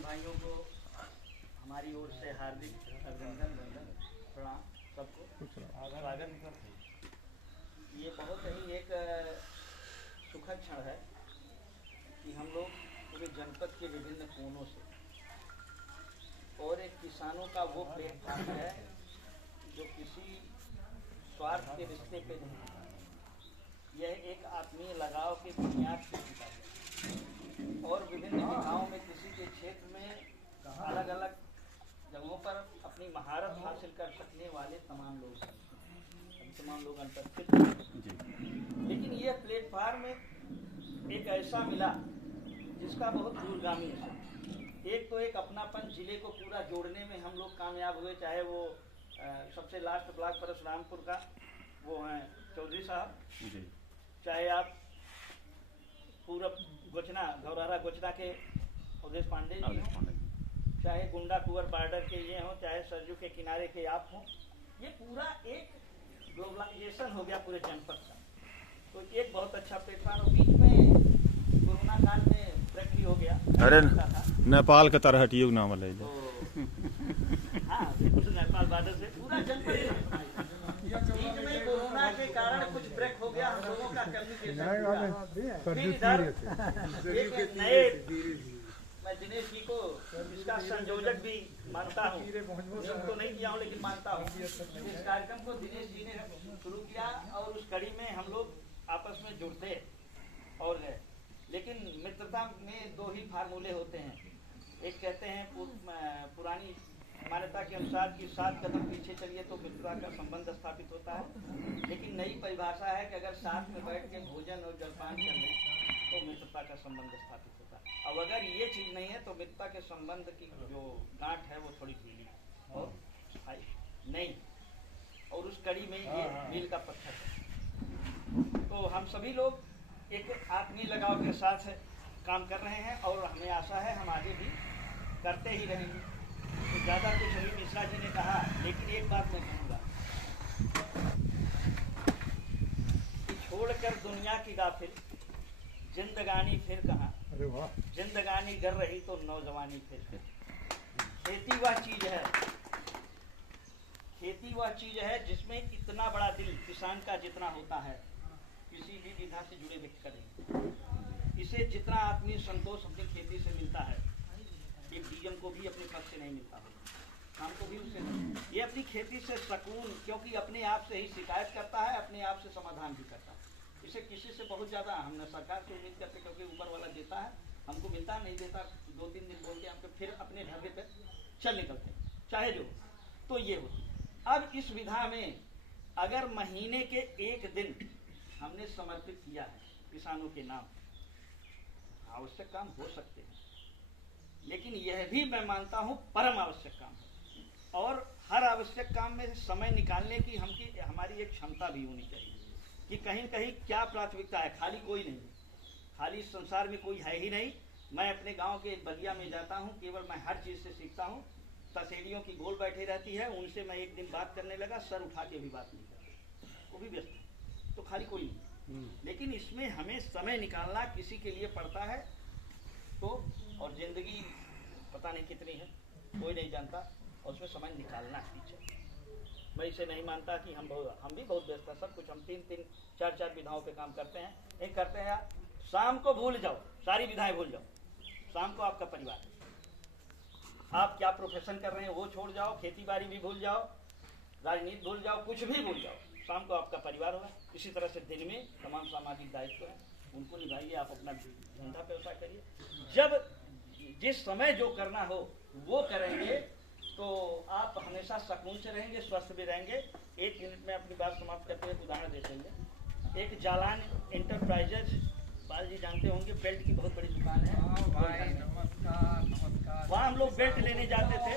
किसान भाइयों को हमारी ओर से हार्दिक अभिनंदन, वंदन, प्रणाम सबको स्वागत। ये बहुत ही एक सुखद क्षण है कि हम लोग पूरे जनपद के विभिन्न कोनों से और एक किसानों का वो प्लेटफॉर्म है जो किसी स्वार्थ के रिश्ते पे नहीं, यह एक आत्मीय लगाव के बुनियाद पर टिका है और विभिन्न विधाओं में किसी के क्षेत्र में अलग अलग जगहों पर अपनी महारत हासिल कर सकने वाले तमाम लोग अनुपस्थित हैं। लेकिन यह प्लेटफार्म एक ऐसा मिला जिसका बहुत दूरगामी है। एक तो एक अपनापन जिले को पूरा जोड़ने में हम लोग कामयाब हुए, चाहे वो सबसे लास्ट ब्लॉक परशुरामपुर का वो हैं चौधरी साहब, चाहे आप पूरब गोचना धौरारा गोचना के अवधेश पांडे जी हों, चाहे गुंडा कुंवर बॉर्डर के ये हों, चाहे सरजू के किनारे के आप हों, ये पूरा एक ग्लोबलाइजेशन हो गया पूरे जनपद का। तो एक बहुत अच्छा प्लेटफॉर्म, बीच में कोरोना काल में ब्रेक भी हो गया। अरे नेपाल के तरह हटियो नाम ले हाँ, नेपाल बॉर्डर से पूरा जनपद बीच में कोरोना के कारण कुछ ब्रेक हो गया, हम लोगों का मैं दिनेश जी को इसका संयोजक भी मानता हूँ, तो नहीं किया हूँ लेकिन मानता हूँ। इस कार्यक्रम को दिनेश जी ने शुरू किया और उस कड़ी में हम लोग आपस में जुड़ते और गए। लेकिन मित्रता में दो ही फार्मूले होते हैं। एक कहते हैं पुरानी मान्यता के अनुसार कि 7 कदम पीछे चलिए तो मित्रता का संबंध स्थापित होता है, लेकिन नई परिभाषा है कि अगर साथ में बैठ के भोजन और जलपान कर लें तो मित्रता का संबंध स्थापित होता है। अब अगर ये चीज़ नहीं है तो मित्रता के संबंध की जो गांठ है वो थोड़ी ढीली और नहीं, और उस कड़ी में ये मील का पत्थर है। तो हम सभी लोग एक आत्मीय लगाव के साथ काम कर रहे हैं और हमें आशा है हम आगे भी करते ही रहेंगे। तो ज़्यादा कुछ अभी मिश्रा जी ने कहा, लेकिन एक बात मैं कहूँगा कि छोड़कर दुनिया की गाफिल जिंदगानी फिर कहाँ, जिंदगानी कर रही तो नौजवानी फिर। खेती वह चीज है, खेती वह चीज है जिसमें इतना बड़ा दिल किसान का जितना होता है किसी भी विधा से जुड़े व्यक्ति का नहीं। इसे जितना आत्मीय संतोष अपनी खेती से मिलता है, एक डीएम को भी अपने पद से नहीं मिलता है, हमको भी उससे नहीं। ये अपनी खेती से सुकून, क्योंकि अपने आप से ही शिकायत करता है, अपने आप से समाधान भी करता है। इसे किसी से बहुत ज़्यादा हम न सरकार से उम्मीद करते, क्योंकि ऊपर वाला देता है, हमको मिलता नहीं देता, 2-3 दिन बोल के हमको फिर अपने ढंगे पे चल निकलते चाहे जो। तो ये हो अब इस विधा में अगर महीने के एक दिन हमने समर्पित किया है किसानों के नाम, आवश्यक काम हो सकते हैं, लेकिन यह भी मैं मानता हूँ परम आवश्यक काम है। और हर आवश्यक काम में समय निकालने की हमारी एक क्षमता भी होनी चाहिए कि कहीं कहीं क्या प्राथमिकता है। खाली कोई नहीं, खाली इस संसार में कोई है ही नहीं। मैं अपने गांव के बलिया में जाता हूं, केवल मैं हर चीज़ से सीखता हूं। तसेड़ियों की गोल बैठी रहती है, उनसे मैं एक दिन बात करने लगा, सर उठा के भी बात नहीं करते, वो भी व्यस्त है। तो खाली कोई नहीं, लेकिन इसमें हमें समय निकालना किसी के लिए पड़ता है। तो और ज़िंदगी पता नहीं कितनी है, कोई नहीं जानता, और उसमें समय निकालना ही चाहिए। मैं इसे नहीं मानता कि हम भी बहुत व्यस्त हैं, सब कुछ हम 3-3, 4-4 विधाओं पे काम करते हैं। एक करते हैं यार, शाम को भूल जाओ, सारी विधाएं भूल जाओ। शाम को आपका परिवार है, आप क्या प्रोफेशन कर रहे हैं वो छोड़ जाओ, खेती बाड़ी भी भूल जाओ, राजनीति भूल जाओ, कुछ भी भूल जाओ। शाम को आपका परिवार होगा। इसी तरह से दिन में तमाम सामाजिक दायित्व हैं, उनको निभाइए, आप अपना धंधा व्यवसाय करिए। जब जिस समय जो करना हो वो करेंगे तो आप हमेशा सुकून से रहेंगे, स्वस्थ भी रहेंगे। 1 मिनट में अपनी बात समाप्त करते हुए उदाहरण देते हैं। एक जालान एंटरप्राइजेज, बाल जी जानते होंगे, बेल्ट की बहुत बड़ी दुकान है। भाई नमस्कार। वहाँ हम लोग बेल्ट लेने जाते थे